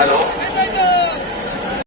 Hello.